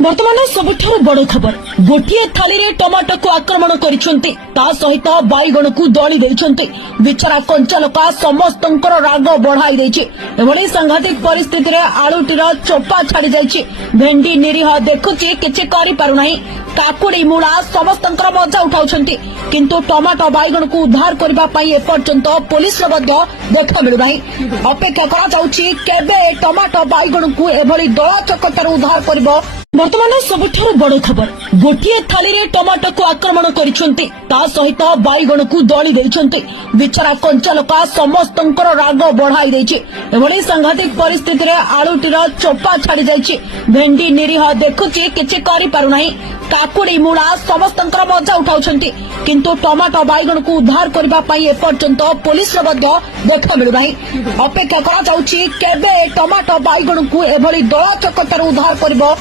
बर्तमान सबुठारु बड़ खबर गोटे थाली रे टमाटो को आक्रमण करिसेंती ता सहित बैगण को दली देइसेंती बिचरा कंचा लोका समस्तंकर राग बढ़ाई देछि। एभली सांघातिक परिस्थिति रे आलूटीर चोपा छाड़ी जाइछि। भेंडी निरीह देखुछि किछि करि पारु नाही। काकुड़ी मूला समस्तंकर मजा उठाउछंती किंतु टमाटो बैगण को उद्धार करबा पई एपर्यंत पुलिस मध्य देखा मिलु नाही। अपेक्षा करा जाउछि केबे टमाटो बैगण को एभली दला चकटार उद्धार करबो। बर्तमान सबुठारु बड़ खबर गोटे थाली रे टमाटो को आक्रमण करिसेंती ता सहित बैगण को दली देइसेंती बिचरा कंचा लोका समस्तंकर राग बढ़ाई देछि। एभली सांघातिक परिस्थिति रे आलूटीर चोपा छाड़ी जाइछि। भेंडी निरीह देखुछि किछि करि पारु नाही। काकुड़ी मूला समस्तंकर मजा उठाउछंती किंतु टमाटो बैगण को उद्धार करबा पई एपर्यंत पुलिस मध्य देखा मिलु नाही। अपेक्षा करा जाउछि केबे टमाटो बैगण को एभली दला चकटार उद्धार करबो।